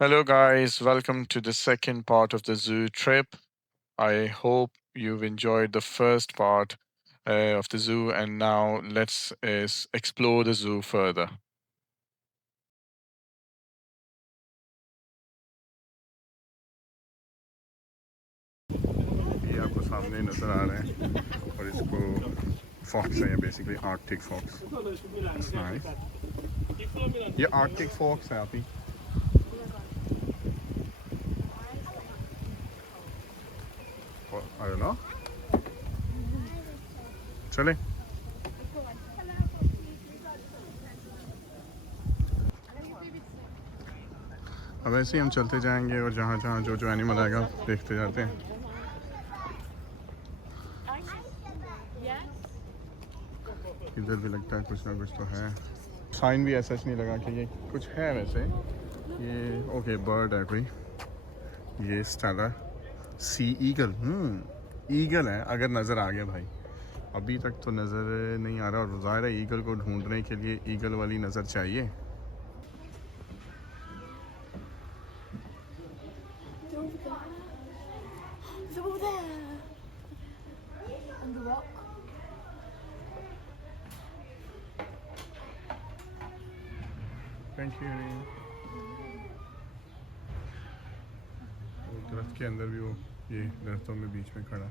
Hello, guys. Welcome to the second part of the zoo trip. I hope you've enjoyed the first part of the zoo, and now let's explore the zoo further. ये आपको सामने नजर आ रहे हैं और इसको fox है, basically Arctic fox. Nice. ये आर्कटिक फॉक्स है आप ही। आई डोंट नो। चले। अब ऐसे ही हम चलते जाएंगे और जहाँ जहाँ जो जो एनिमल आएगा देखते जाते हैं। इधर भी लगता है कुछ ना कुछ तो है। साइन भी ऐसा नहीं लगा कि ये कुछ है वैसे। ये ओके बर्ड है कोई। ये स्टाला सी ईगल। ईगल है, अगर नज़र आ गया भाई। अभी तक तो नज़र नहीं आ रहा और ज़ाहिर है ईगल को ढूंढने के लिए ईगल वाली नज़र चाहिए। Thank you. दरख्त के अंदर भी वो ये दरख्तों में बीच में खड़ा।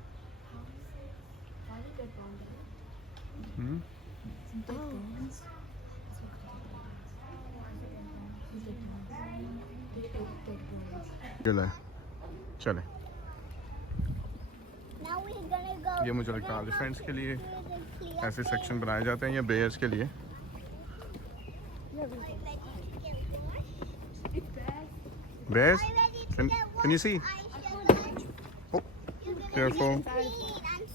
चले चले। ये मुझे लगता है एलिफेंट्स के लिए ऐसे सेक्शन बनाए जाते हैं या बेयर्स के लिए। Bears? Can you see? Oh, careful.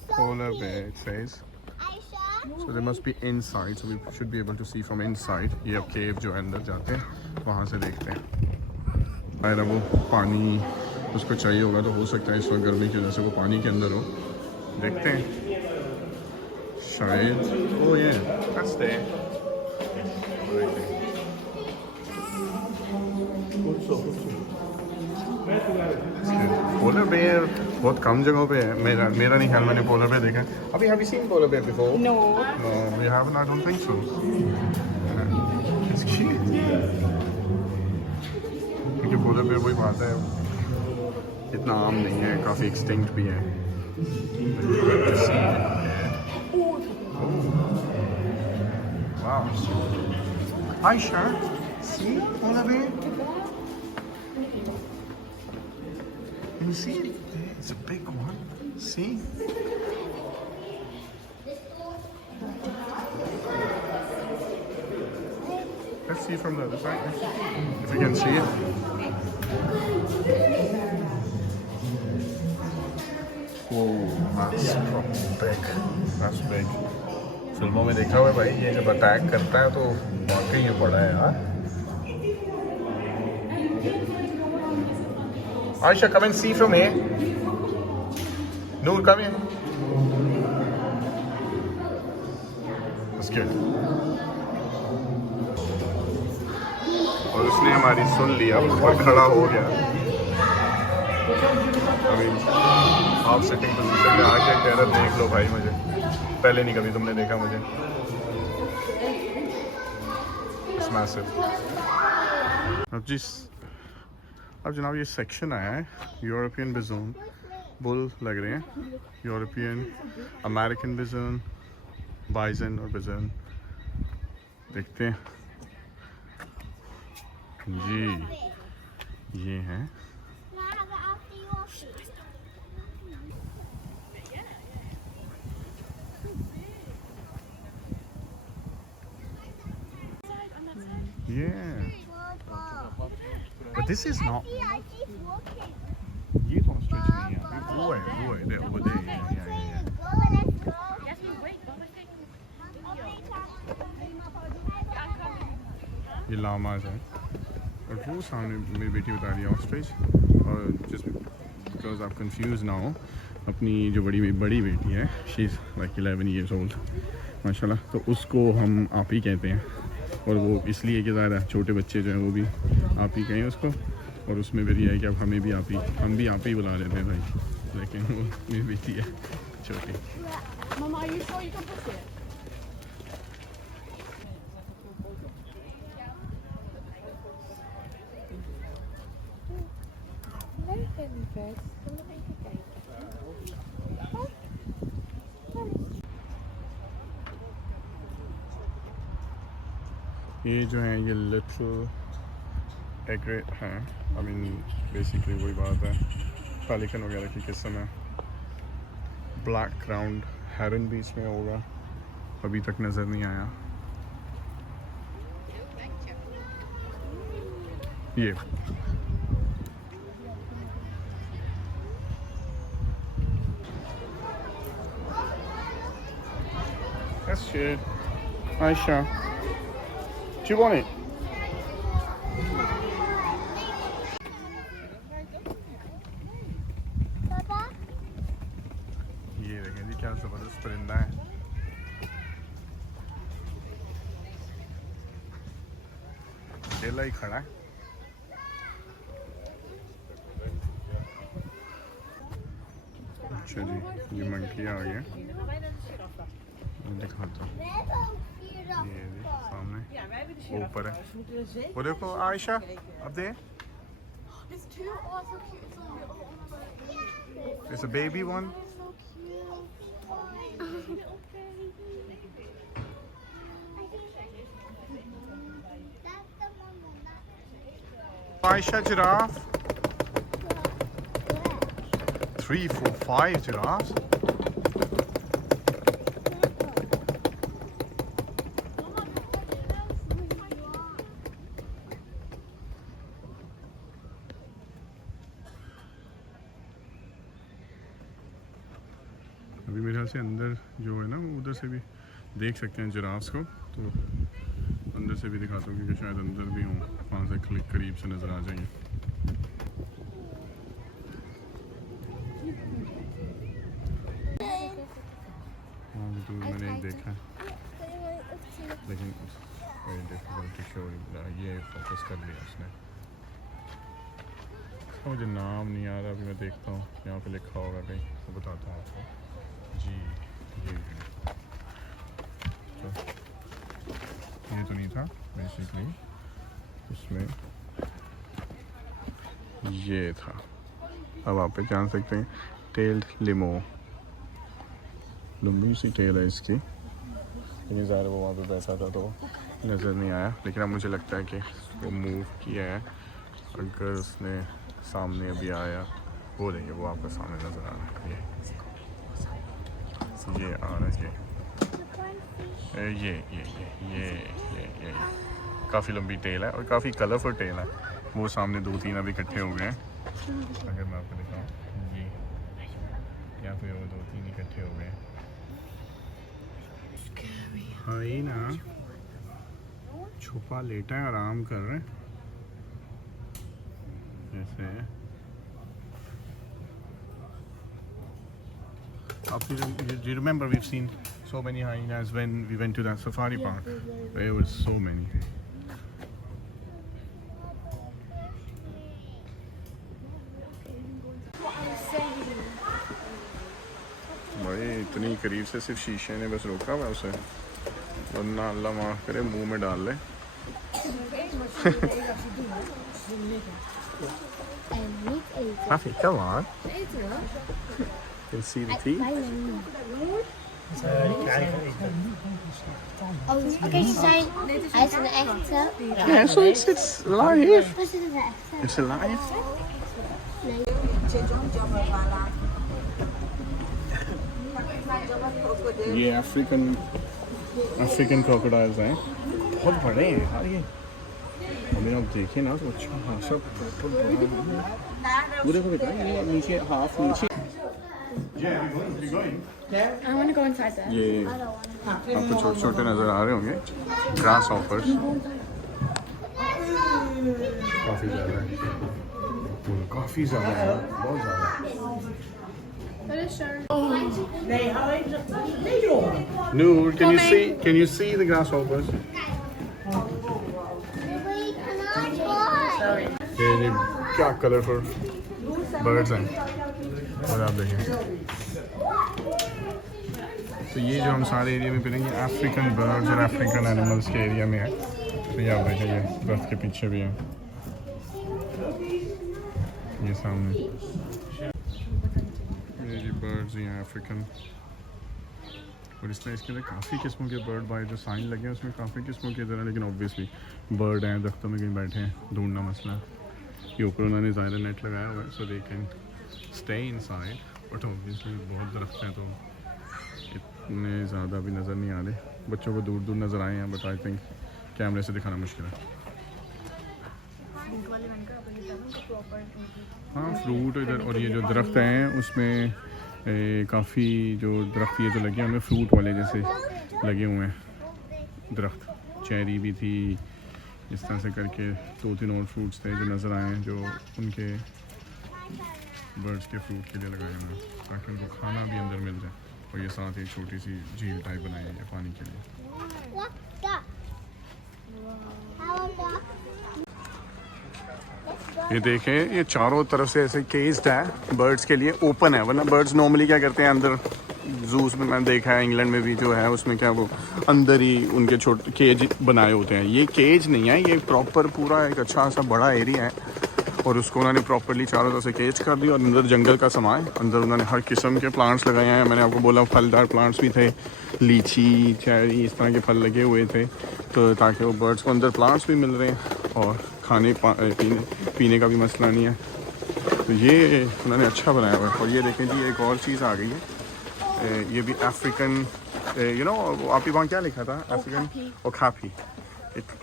Polar bear, it says. So they must be inside, so we should be able to see from inside. ये अब केव जो अंदर जाते हैं वहाँ से देखते हैं। आया वो पानी उसको चाहिए होगा, तो हो सकता है इस वक्त गर्मी की वजह से वो पानी के अंदर हो। देखते हैं शायद। ओ ये that's there. पोलर बेयर बहुत कम जगहों पे है। मेरा मेरा नहीं ख्याल मैंने पोलर बेयर देखा है। अभी have you seen polar bear before? No. No, we haven't. I don't think so. It's cute. क्योंकि पोलर बेयर वही बात है, इतना आम नहीं है, काफ़ी एक्सटिंक्ट भी है। Wow. Aisha, see polar bear? Can you see it? It's a big one. See? Let's see from the other side. If you can see it. Whoa, that's big. That's big. फिल्मों में देखा हुआ है भाई, ये जब अटैक करता है तो वाकई ये बड़ा है यार। Aisha, come and see from here. Noor, come here. That's good. और उसने हमारी सुन लिया और खड़ा हो गया। अभी आप सिटिंग पोजीशन में आके कह रहा देख लो भाई मुझे, पहले नहीं कभी तुमने देखा मुझे। It's massive. अब जनाब ये सेक्शन आया है यूरोपियन बिजोन। बुल लग रहे हैं, यूरोपियन, अमेरिकन बिजोन, बाइजन और बिजोन। देखते हैं जी, ये हैं। Yeah, but this is not. ये तो ऑस्ट्रिच नहीं है, वो है there, over there. Yeah. ये लामाज है और वो सामने मेरी बेटी बता रही है ऑस्ट्रिच। और जस्ट बिकॉज आप कंफ्यूज ना हो, अपनी जो बड़ी बेटी है, she is like 11 years old माशाल्लाह, तो उसको हम आप ही कहते हैं। और वो इसलिए कि ज़्यादा छोटे बच्चे जो हैं वो भी आप ही कहें उसको। और उसमें फिर ये है कि अब हमें भी हम भी आप ही बुला लेते हैं भाई, लेकिन वो मेरी बेटी है छोटी। Mama, are you sure you can push it? ये जो है ये लिटरल एग्रेट है, आई मीन बेसिकली वही बात है, पेलिकन वगैरह की किस्म है। ब्लैक क्राउंड हेरन बीच में होगा, अभी तक नज़र नहीं आया। ये That's good. Aisha, do you want it? ये देखें जी क्या ज़बरदस्त परिंदा है। अकेला ही खड़ा है। अच्छा जी, ये मंकी आ गई है, दिखाता हूँ। ये जी सामने ऊपर है, वो देखो आयशा, अब दे। It's a baby one. Aisha, giraffe. 3, 4, 5 giraffes. अभी मेरे ख्याल से अंदर जो है ना वो उधर से भी देख सकते हैं जिराफ्स को, तो अंदर से भी दिखाता हूँ क्योंकि शायद अंदर भी हों, वहाँ से करीब से नज़र आ जाएंगे। हाँ तो मैंने एक देखा लेकिन ये फोकस कर लिया उसने। मुझे नाम नहीं आ रहा, अभी मैं देखता हूँ यहाँ पे लिखा होगा कहीं, तो बताता हूँ आपको जी। ये तो नहीं था बेसिकली, उसमें ये था। अब आप पे जान सकते हैं टेल्ड लिमो, लंबी सी टेल है इसकी, लेकिन ज़्यादा वो वहाँ पे बैठा था तो नज़र नहीं आया, लेकिन अब मुझे लगता है कि वो मूव किया है। अगर उसने सामने अभी आया वो देंगे, वो आपके सामने नज़र आ रहा है, ये आ रहा है, ये काफ़ी लंबी टेल है और काफ़ी कलरफुल टेल है। वो सामने 2-3 अभी इकट्ठे हो गए हैं, अगर मैं आपको दिखाऊँ ये यहाँ पे वो 2-3 इकट्ठे हो गए हैं। हाँ ये ना छुपा लेटा है, आराम कर रहे हैं जैसे। Do you remember we've seen so many hyenas when we went to that safari park? There were so many. भाई इतनी करीब से सिर्फ शीशे ने बस रोका हुआ उसे, वरना अल्लाह माफ़ करे मुंह में डाल ले। Happy, come on. You can see the teeth. Oh, okay, so hij is een echte. Yeah, so it's live. Was het een echte? It's alive. ये अफ्रीकन क्रोकोडाइल्स हैं, बहुत बड़े हैं यार ये। अभी आप देखें ना तो अच्छा खासा बहुत बड़ा है। वो देखो बेटा ये नीचे हाफ नीचे। I want to go inside there. ये आपको छोटे छोटे नज़र आ रहे होंगे ग्रास हॉपर्स, काफ़ी ज़्यादा है, काफ़ी ज़्यादा है, बहुत ज़्यादा। Noor, can you see the grasshoppers? Sorry. ये क्या कलरफुल बर्ड्स हैं, और आप देखें। तो ये जो हम सारे एरिया में फिरेंगे अफ्रीकन बर्ड्स और अफ्रीकन एनिमल्स के एरिया में है। तो ये आप देखें, ये दरख्त के पीछे भी है, ये सामने ये जी बर्ड्स हैं अफ्रीकन। और इस तरह इसके अंदर काफ़ी किस्मों के बर्ड बाय जो साइन लगे हैं उसमें काफ़ी किस्मों के इधर हैं, लेकिन ऑब्वियसली बर्ड हैं, दरख्तों में कहीं बैठे हैं, ढूंढना मसला है। ये ऊपर उन्होंने ज़ाहिर नेट लगाया हुआ है so they can stay inside, but obviously बहुत दरख्त हैं तो इतने ज़्यादा भी नज़र नहीं आ रहे। बच्चों को दूर दूर नज़र आए हैं, बट आई थिंक कैमरे से दिखाना मुश्किल है। हाँ फ्रूट इधर, और ये जो दरख्त हैं उसमें काफ़ी जो दरख्त ये जो लगे हैं उनमें फ्रूट वाले जैसे लगे हुए हैं दरख्त। चेरी भी थी, इस तरह से करके 2-3 और फ्रूट्स थे जो नज़र आए हैं, जो उनके बर्ड्स के फ्रूट के लिए लगाए हुए हैं ताकि उनको खाना भी अंदर मिल जाए। और ये साथ एक छोटी सी झील टाइप बनाई है पानी के लिए। ये देखें, ये चारों तरफ से ऐसे केस्ड है बर्ड्स के लिए, ओपन है, वरना बर्ड्स नॉर्मली क्या करते हैं अंदर जूस में, मैंने देखा है इंग्लैंड में भी जो है उसमें क्या वो अंदर ही उनके छोटे केज बनाए होते हैं। ये केज नहीं है, ये प्रॉपर पूरा एक अच्छा सा बड़ा एरिया है और उसको उन्होंने प्रॉपरली चारों तरफ से केज कर दिया और अंदर जंगल का समाए, अंदर उन्होंने हर किस्म के प्लांट्स लगाए हैं। मैंने आपको बोला फलदार प्लांट्स भी थे, लीची, चेरी, इस तरह के फल लगे हुए थे, तो ताकि वो बर्ड्स को अंदर प्लांट्स भी मिल रहे हैं और खाने पीने का भी मसला नहीं है। तो ये उन्होंने अच्छा बनाया हुआ है। और ये देखें जी, एक और चीज़ आ गई है, ये भी अफ्रीकन, यू नो आपके वहाँ क्या लिखा था? African okapi.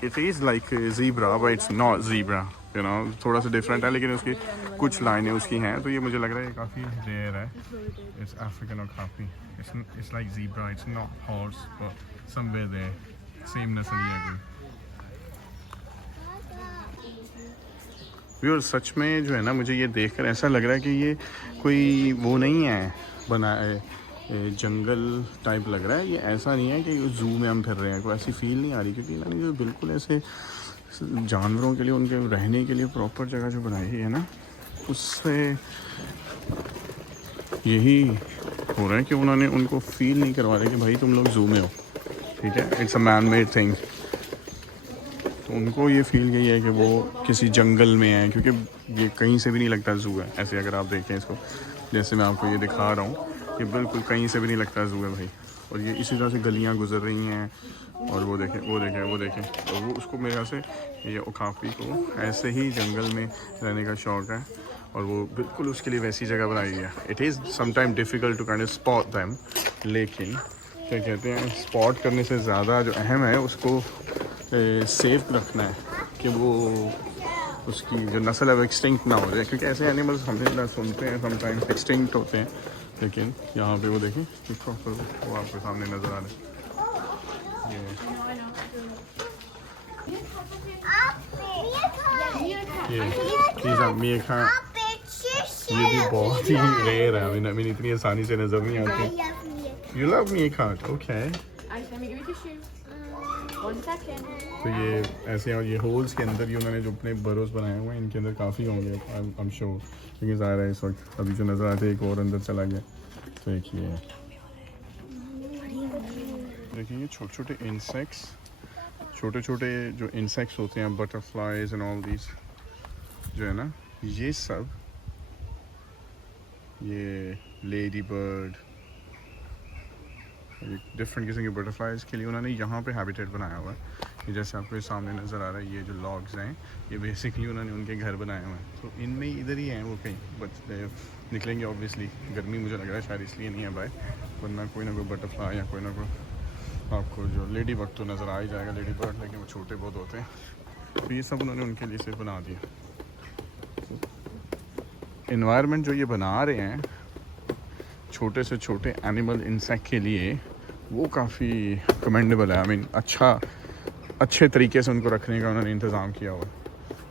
It is like zebra but it's not zebra, you know, थोड़ा सा डिफरेंट है, लेकिन उसकी कुछ लाइनें उसकी हैं। तो ये मुझे लग रहा है ये काफ़ी रेयर है। It's African okapi, it's like zebra, it's not horse but somewhere there, same नस्ल ही है कोई। और सच में जो है ना, मुझे ये देखकर ऐसा लग रहा है कि ये कोई वो नहीं है बनाए जंगल टाइप लग रहा है। ये ऐसा नहीं है कि जू में हम फिर रहे हैं, कोई ऐसी फील नहीं आ रही, क्योंकि इन्होंने जो बिल्कुल ऐसे जानवरों के लिए उनके रहने के लिए प्रॉपर जगह जो बनाई है ना, उससे यही हो रहा है कि उन्होंने उनको फील नहीं करवा रहे कि भाई तुम लोग जू में हो, ठीक है, it's a man made thing. तो उनको ये फील यही है कि वो किसी जंगल में है, क्योंकि ये कहीं से भी नहीं लगता जू है। ऐसे अगर आप देखें इसको, जैसे मैं आपको ये दिखा रहा हूँ, ये बिल्कुल कहीं से भी नहीं लगता जू है भाई। और ये इसी तरह से गलियाँ गुजर रही हैं, और वो देखें वो देखें वो देखें, और वो उसको मेरे ख्याल से ये ओकापी को ऐसे ही जंगल में रहने का शौक़ है, और वो बिल्कुल उसके लिए वैसी जगह बनाई है। It is sometime difficult to kind of spot them, लेकिन क्या कहते हैं, स्पॉट करने से ज़्यादा जो अहम है उसको सेफ रखना है कि वो उसकी जो नस्ल है वो एक्सटिंक्ट ना हो जाए, क्योंकि ऐसे एनिमल्स हमें सुनते हैं समटाइम एक्सटिंक्ट होते हैं। लेकिन यहाँ पे वो देखें कि प्रॉपर वो आपके सामने नज़र आ रहा है। ये मीखा, ये भी बहुत ही रेयर है, I mean इतनी आसानी से नज़र नहीं आती। You love meerkat, okay। तो ये ऐसे, और ये होल्स के अंदर ये उन्होंने जो अपने बरोस बनाए हुए हैं, इनके अंदर काफ़ी होंगे आई एम श्योर, क्योंकि ज़ाहिर है इस वक्त अभी जो नज़र आते एक और अंदर चला गया। तो एक ये है, देखिए ये छोटे छोटे इंसेक्ट्स, छोटे छोटे जो इंसेक्ट्स होते हैं, बटरफ्लाइज एंड ऑल दीज जो है ना, ये सब, ये लेडी बर्ड, डिफरेंट किस्म के बटरफ्लाइज के लिए उन्होंने यहाँ पे हैबिटेट बनाया हुआ है। ये जैसे आपको सामने नज़र आ रहा है, ये जो लॉग्स हैं ये बेसिकली उन्होंने उनके घर बनाए हुए हैं। तो इनमें इधर ही हैं वो, कहीं बच निकलेंगे ऑब्वियसली। गर्मी मुझे लग रहा है शायद इसलिए नहीं है बाय, वरना कोई ना कोई बटरफ्लाई या कोई ना कोई आपको जो लेडी बग तो नज़र आ ही जाएगा, लेडी बर्ड, लेकिन वो छोटे बहुत होते हैं। तो ये सब उन्होंने उनके लिए सिर्फ बना दिया। इन्वायरमेंट जो ये बना रहे हैं छोटे से छोटे एनिमल इंसेक्ट के लिए, वो काफ़ी कमेंडेबल है। आई मीन अच्छे तरीके से उनको रखने का उन्होंने इंतज़ाम किया हुआ।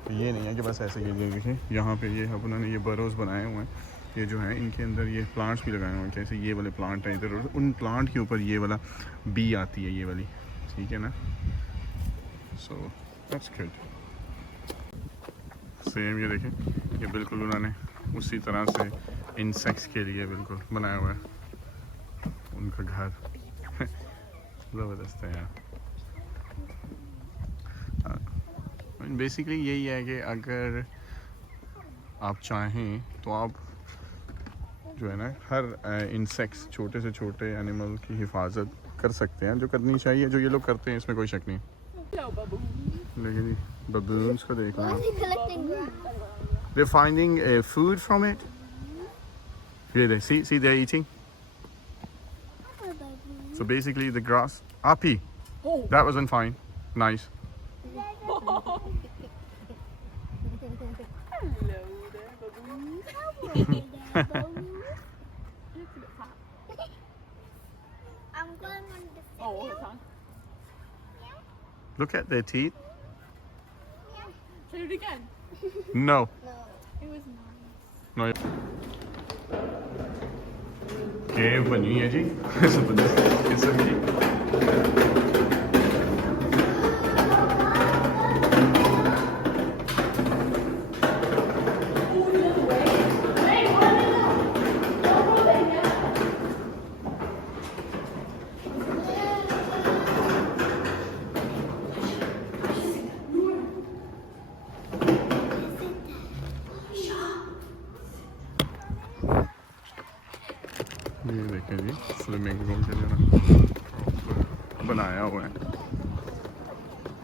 तो ये नहीं है कि बस ऐसे ये देखिए यहाँ पे ये अब उन्होंने ये बरोज़ बनाए हुए हैं, ये जो हैं इनके अंदर ये प्लांट्स भी लगाए हुए हैं, जैसे ये वाले प्लांट हैं इधर, उन प्लांट के ऊपर ये वाला बी आती है, ये वाली, ठीक है ना। So that's good. सेम ये देखें, ये बिल्कुल उन्होंने उसी तरह से इंसेक्ट्स के लिए बिल्कुल बनाया हुआ है उनका घर। ज़बरदस्त है यार। बेसिकली यही है कि अगर आप चाहें तो आप जो है ना हर इंसेक्ट्स, छोटे से छोटे एनिमल की हिफाजत कर सकते हैं, जो करनी चाहिए, जो ये लोग करते हैं, इसमें कोई शक नहीं। लेकिन बबून्स को देखो, they're finding food from it. Here they see they're eating. So basically the grass. Api, that wasn't fine. Nice. I'm going on the Oh, all the time. Look at their teeth. Should we do it again? No. It was nice. No. केव बनी है जी। जबरदस्त किस्म की। ये देखें जी, flamingo के लिए ना बनाया हुआ है।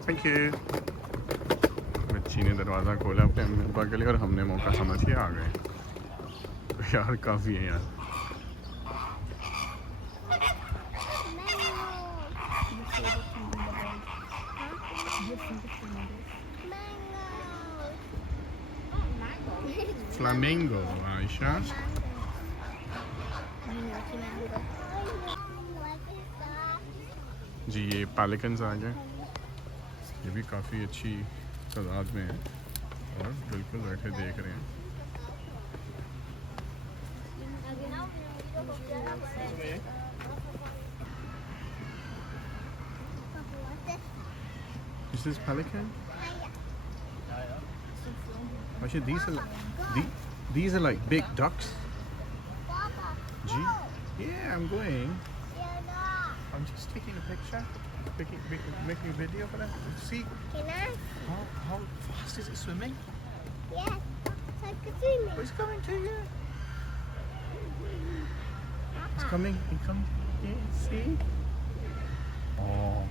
Thank you. बच्ची ने दरवाज़ा खोला अपने अम्मी अब्बा के लिए और हमने मौका समझ के आ गए। तो यार काफ़ी है यार। फ्लेमिंगो आयशा। जी ये पेलिकन्स आ गए, ये भी काफ़ी अच्छी तादाद में है और बिल्कुल बैठे देख रहे हैं। Is this pelican? Actually, these are like big ducks. Gee, yeah, I'm going. I'm just taking a picture, making a video for them. See Can I? how fast is it swimming? Yes. Like a swimming. Oh, it's coming to you. It's coming. It comes. Yeah, see? Oh,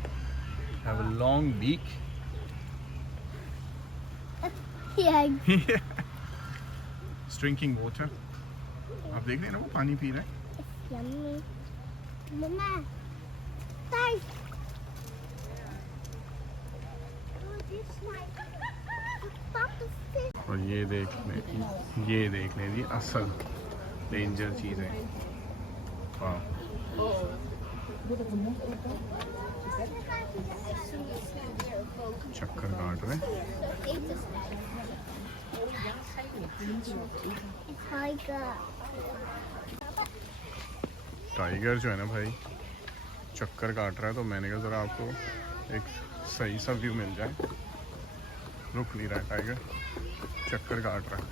have a long beak. Yeah. It's drinking water. आप देख रहे हैं ना वो पानी P रहा है। Yummy. Mama. Thanks. और ये देख लें जी असल डेंजर चीज़ है। वाह। चक्कर काट रहे हैं। टाइगर जो है ना भाई चक्कर काट रहा है, तो मैंने कहा ज़रा आपको एक सही सा व्यू मिल जाए। रुक नहीं रहा है टाइगर, चक्कर काट रहा है।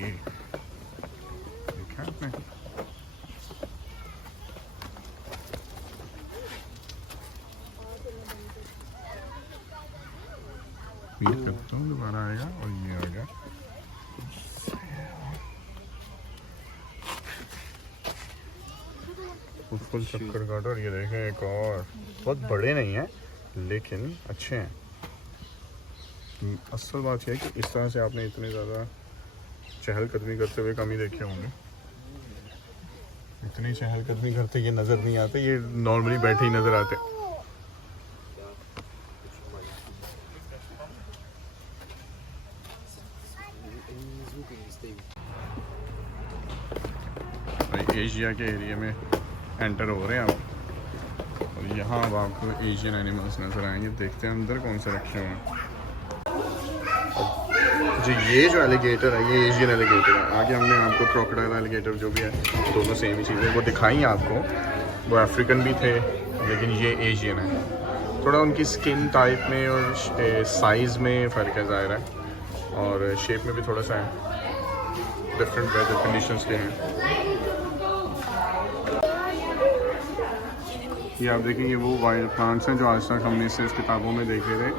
ये देखा आपने? उम्मीद करता हूँ दोबारा आएगा। और ये आ गया। फुल चक्कर काट। और ये देखें एक और, बहुत बड़े नहीं हैं लेकिन अच्छे हैं। असल बात यह है कि इस तरह से आपने इतने ज़्यादा चहलकदमी करते हुए कम ही देखे होंगे। इतनी चहलकदमी करते ये नज़र नहीं आते, ये नॉर्मली बैठे ही नज़र आते। एशिया के एरिया में एंटर हो रहे हैं आप, और यहाँ अब आपको एशियन एनिमल्स नज़र आएंगे। देखते हैं अंदर कौन से रखे हुए हैं। जी ये जो एलिगेटर है ये एशियन एलिगेटर है। आगे हमने आपको क्रोकोडाइल एलिगेटर जो भी है दोनों सेम ही चीज़ें वो दिखाई हैं आपको। वो अफ्रीकन भी थे लेकिन ये एशियन है। थोड़ा उनकी स्किन टाइप में और साइज़ में फ़र्क है ज़ाहिर है, और शेप में भी थोड़ा सा है, डिफरेंट वेदर कंडीशंस के हैं। ये आप देखेंगे वो वाइल्ड प्लांट्स हैं जो आज तक हमने सिर्फ किताबों में देखे थे,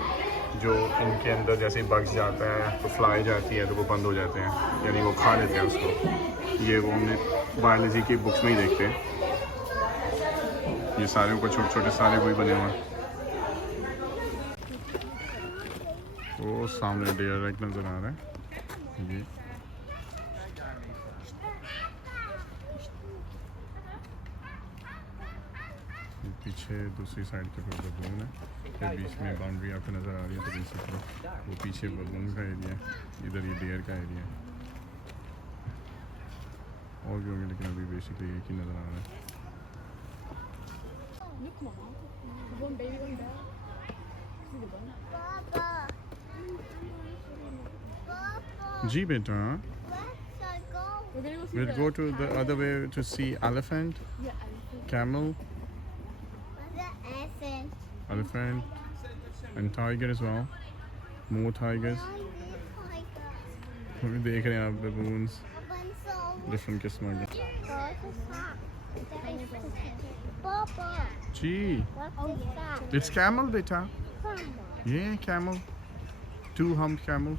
जो इनके अंदर जैसे बग्स जाता है तो फ्लाई जाती है तो वो बंद हो जाते हैं, यानी वो खा लेते हैं उसको। ये वो हमने बायोलॉजी की बुक्स में ही देखते हैं। ये सारे ऊपर छोटे छोटे सारे कोई बने हुए हैं। वो सामने डेयर एक नज़र आ रहा है। ये पीछे दूसरी साइड पे कोई बबून है, फिर बीच में बाउंड्री आपको नज़र आ रही है तो दूसरी तरफ वो पीछे बबून का एरिया है, इधर ये डेयर का एरिया है। और भी होंगे लेकिन अभी बेसिकली एक ही नज़र आ रहा है। Look, Mama. One baby, one dog. See the bun? Papa. Papa. जी बेटा, Where should I go? We're gonna go see we'll the go to the cow. other way to see elephant, Yeah, elephant. camel, Where's the elephant? elephant and tiger as well. More tigers. Tiger. हम देख रहे हैं आप baboons, Open so. different किस्म के। Papa. Ji, What is that? it's camel बेटा। Camel. ये camel, two hump camel।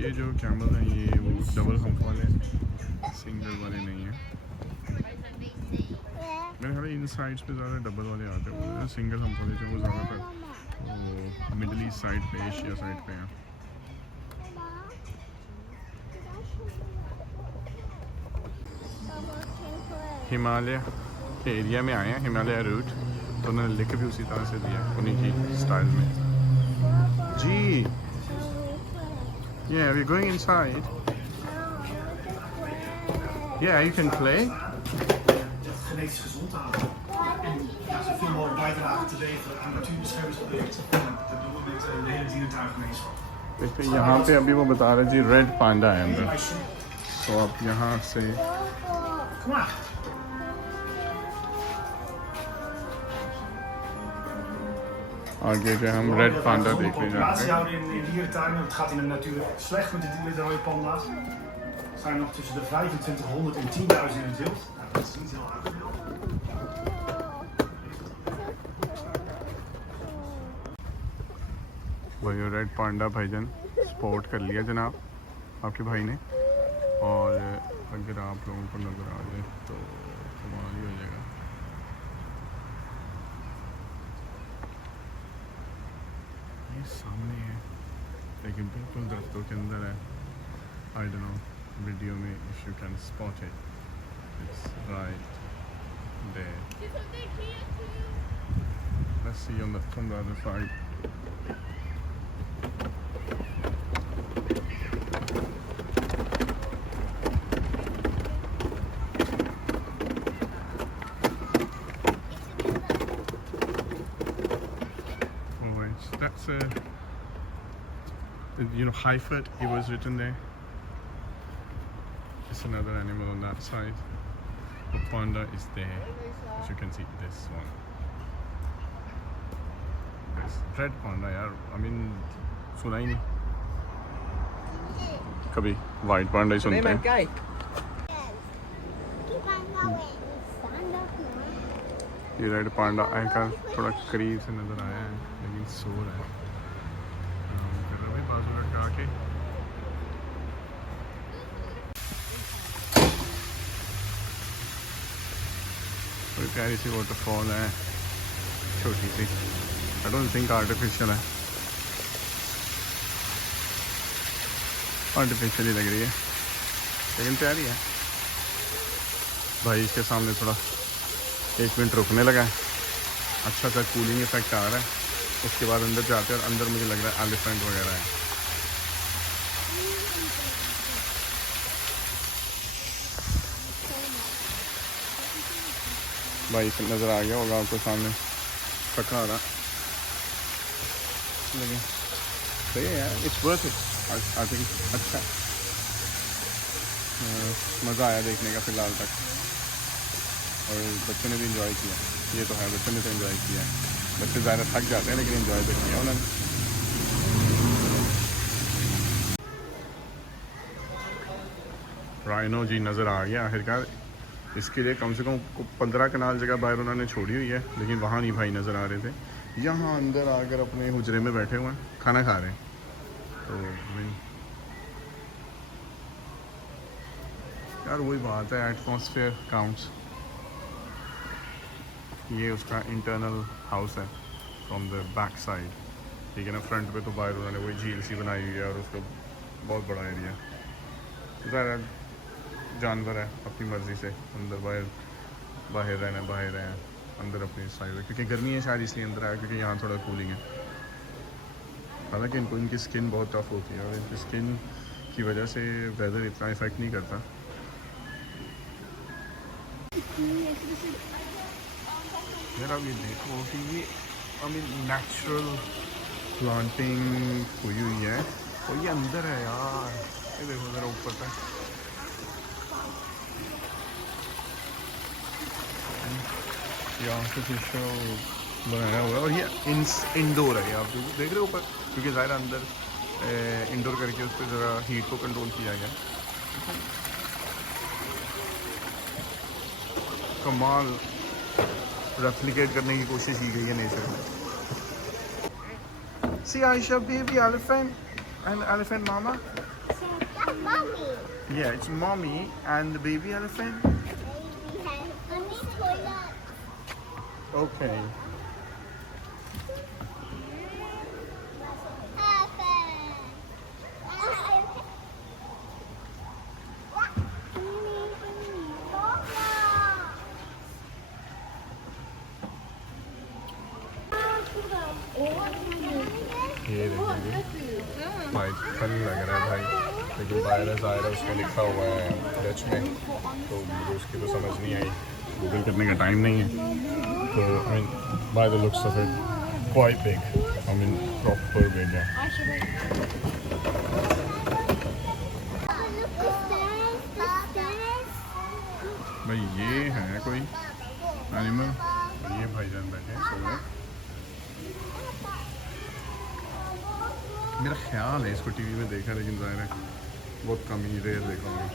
ये जो camel हैं ये वो डबल hump वाले हैं, सिंगल वाले नहीं हैं। Where? मेरे ख्याल इन साइड्स पे ज़्यादा डबल वाले आते हैं, सिंगल hump वाले जो वो ज़्यादातर वो मिडल ईस्ट साइड पे, एशिया साइड पे हैं। हिमालय के एरिया में आए हैं, हिमालय रूट, तो उन्होंने लिख भी उसी तरह से दिया उन्हीं की स्टाइल में। जी, yeah, we're going inside. Yeah, you can play. Genetisch gezond te houden. En ja, zoveel mogelijk bijdrage te leveren aan natuurbeschermingsprojecten. En dat doen we met de hele dierentuingemeenschap. देखिए यहाँ पे अभी वो बता रहे जी रेड पांडा है अंदर, तो आप यहाँ से Kom maar. आगे जो हम रेड पांडा Gezonde देखने जा populatie रहे हैं। houden in dierentuinen. Het gaat in de natuur slecht met de rode panda's. Er zijn nog tussen de 2500 en 10.000 in het wild. Nou, dat is niet heel uitgedeeld. वही red panda भाईजान spot कर लिया जनाब आपके भाई ने, और अगर आप लोगों को नज़र आ जाए तो कमाल ही हो जाएगा। ये सामने है लेकिन बिल्कुल दरख्तों के अंदर है। आई डोंट नो वीडियो में if you can spot it, it's right there. There's something here too. Let's see on from the other side. That's you know, Highfoot, it was written there. It's another animal on that side. The panda is there, as you can see, this one. This red panda, यार, I mean, सुना ही नहीं कभी, white panda ही सुनते हैं। Keep on going. Stand up now. ये red panda आएगा थोड़ा करीब से नज़र आया है लेकिन सो रहा है। अभी बाजू लटका के कोई प्यारी सी वाटरफॉल है, छोटी सी, आई डोंट थिंक आर्टिफिशियल है, आर्टिफिशियल ही लग रही है लेकिन प्यारी है। भाई इसके सामने थोड़ा 1 मिनट रुकने लगा है, अच्छा सा कूलिंग इफेक्ट आ रहा है। उसके बाद अंदर जाते हैं और अंदर मुझे लग रहा है एलिफेंट वगैरह है। भाई नज़र आ गया होगा आपको सामने पकड़ा रहा, लेकिन सही है यार, it's worth it I think. अच्छा मज़ा आया देखने का फ़िलहाल तक, और बच्चों ने भी इंजॉय किया, ये तो है, बच्चों ने तो इंजॉय किया। बच्चे ज़्यादा थक जाते हैं लेकिन एंजॉय तो किया उन्होंने। राइनो जी नज़र आ गया आखिरकार। इसके लिए कम से कम 15 कनाल जगह बाहर उन्होंने छोड़ी हुई है, लेकिन वहाँ नहीं भाई नज़र आ रहे थे। यहाँ अंदर आकर अपने हुजरे में बैठे हुए हैं, खाना खा रहे हैं। तो यार वही बात है, एटमॉस्फेयर काउंट्स। ये उसका इंटरनल हाउस है फ्रॉम द बैक साइड, ठीक है ना। फ्रंट पे तो बाहर उन्होंने वही झील सी बनाई हुई है और उसका बहुत बड़ा एरिया। ज़रा जानवर है, अपनी मर्ज़ी से अंदर बाहर रहना बाहर हैं, अंदर अपनी साइड है, क्योंकि गर्मी है शायद इसलिए अंदर आया, क्योंकि यहाँ थोड़ा कूलिंग है। हालांकि इनकी स्किन बहुत टफ होती है और इनकी स्किन की वजह से वेदर इतना इफ़ेक्ट नहीं करता। यार अब ये देखो कि ये नेचुरल प्लांटिंग हुई हुई है और ये अंदर है यार। ये देखो ज़रा ऊपर तक, ये आर्टिफिशियल बनाया हुआ है और ये इंडोर है। आप देख रहे हो ऊपर, क्योंकि ज़ाहिर अंदर इंडोर करके उस पर ज़रा हीट को कंट्रोल किया गया। कमाल रेप्लिकेट करने की कोशिश की गई है नेचर में। See Aisha, baby elephant and elephant mama. That's mommy. Yeah, it's mommy and the baby elephant. Baby has mommy's toilet. Okay. ये देखिए भाई फन लग रहा है भाई, लेकिन वायरस आयरस उसमें लिखा हुआ है डच में, तो मुझे उसकी तो समझ नहीं आई, गूगल करने का टाइम नहीं है। तो I mean by the looks of it quite big, I mean proper big है। भाई ये है कोई एनिमल, ये भाईजान बैठे हैं सो रहे हैं। मेरा ख्याल है इसको टीवी में देखा, लेकिन ज़ाहिर है बहुत कम ही रेयर देखा होगा।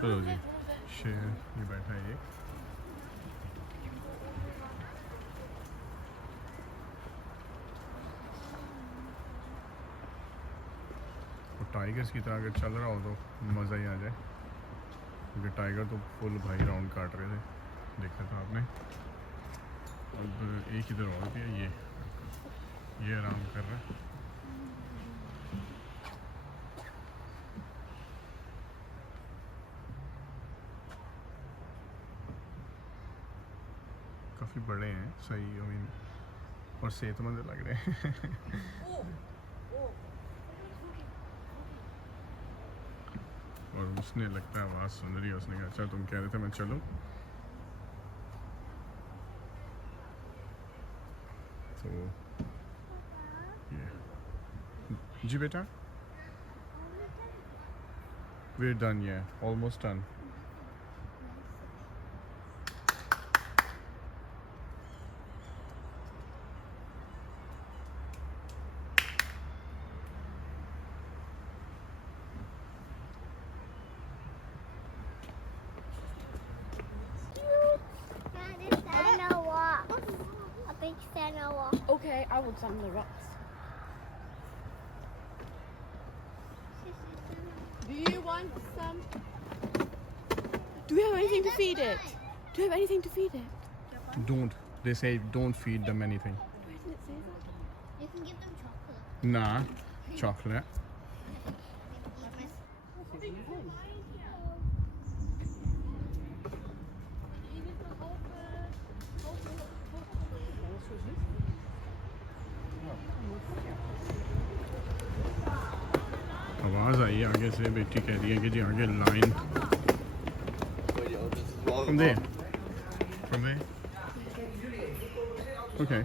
चलो जी, शेर ये बैठा है। और टाइगर्स की तरह अगर चल रहा हो तो मज़ा ही आ जाए, क्योंकि टाइगर तो फुल भाई राउंड काट रहे थे, देखा था आपने। अब एक इधर और भी है, ये आराम कर रहा है। काफ़ी बड़े हैं, सही आई मीन, और सेहतमंद लग रहे हैं। और उसने लगता है आवाज़ सुन रही है, उसने कहा अच्छा तुम कह रहे थे मैं चलूँ। तो ये जी बेटा, we're done, yeah, almost done. Okay, I will climb the rocks. Do you want some? Do we have anything to feed it? Do we have anything to feed it? Don't, they say don't feed them anything. Why doesn't it say that? You can give them chocolate. Nah, chocolate. आवाज़ आई आगे से, बेटी कह रही है कि जी आगे line from there. Okay.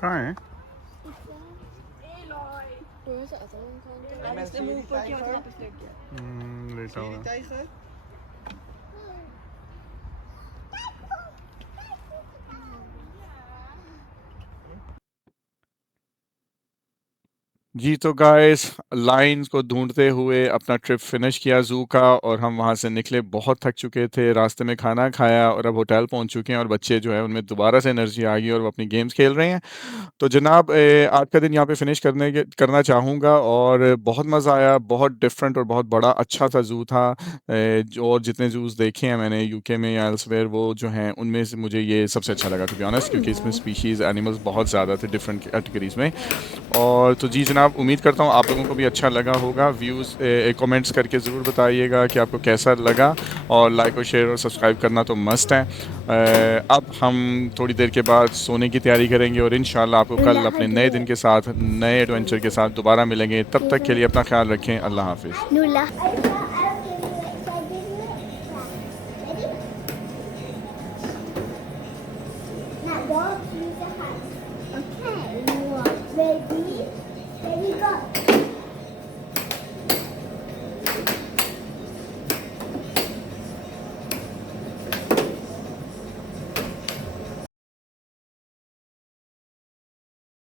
कहाँ है? लेटा हुआ है। जी तो गाइस लाइन्स को ढूंढते हुए अपना ट्रिप फिनिश किया ज़ू का, और हम वहाँ से निकले, बहुत थक चुके थे, रास्ते में खाना खाया और अब होटल पहुँच चुके हैं, और बच्चे जो है उनमें दोबारा से एनर्जी आ गई और वो अपनी गेम्स खेल रहे हैं। तो जनाब आज का दिन यहाँ पे फिनिश करना चाहूँगा, और बहुत मज़ा आया, बहुत डिफरेंट और बहुत बड़ा अच्छा सा ज़ू था। और जितने ज़ूज़ देखे हैं मैंने यूके में या एल्सवेयर, वो जो हैं उनमें से मुझे ये सबसे अच्छा लगा टू बी ऑनेस्ट, क्योंकि इसमें स्पीशीज़ एनिमल्स बहुत ज़्यादा थे डिफरेंट कैटेगरीज़ में। और तो जी जनाब, उम्मीद करता हूँ आप लोगों को भी अच्छा लगा होगा। व्यूज़ कमेंट्स करके ज़रूर बताइएगा कि आपको कैसा लगा, और लाइक और शेयर और सब्सक्राइब करना तो मस्ट है। अब हम थोड़ी देर के बाद सोने की तैयारी करेंगे, और इंशाल्लाह आपको कल अपने नए दिन के साथ, नए एडवेंचर के साथ दोबारा मिलेंगे। तब तक के लिए अपना ख्याल रखें। अल्लाह हाफिज़। Nula. Okay, ready? Ready, go.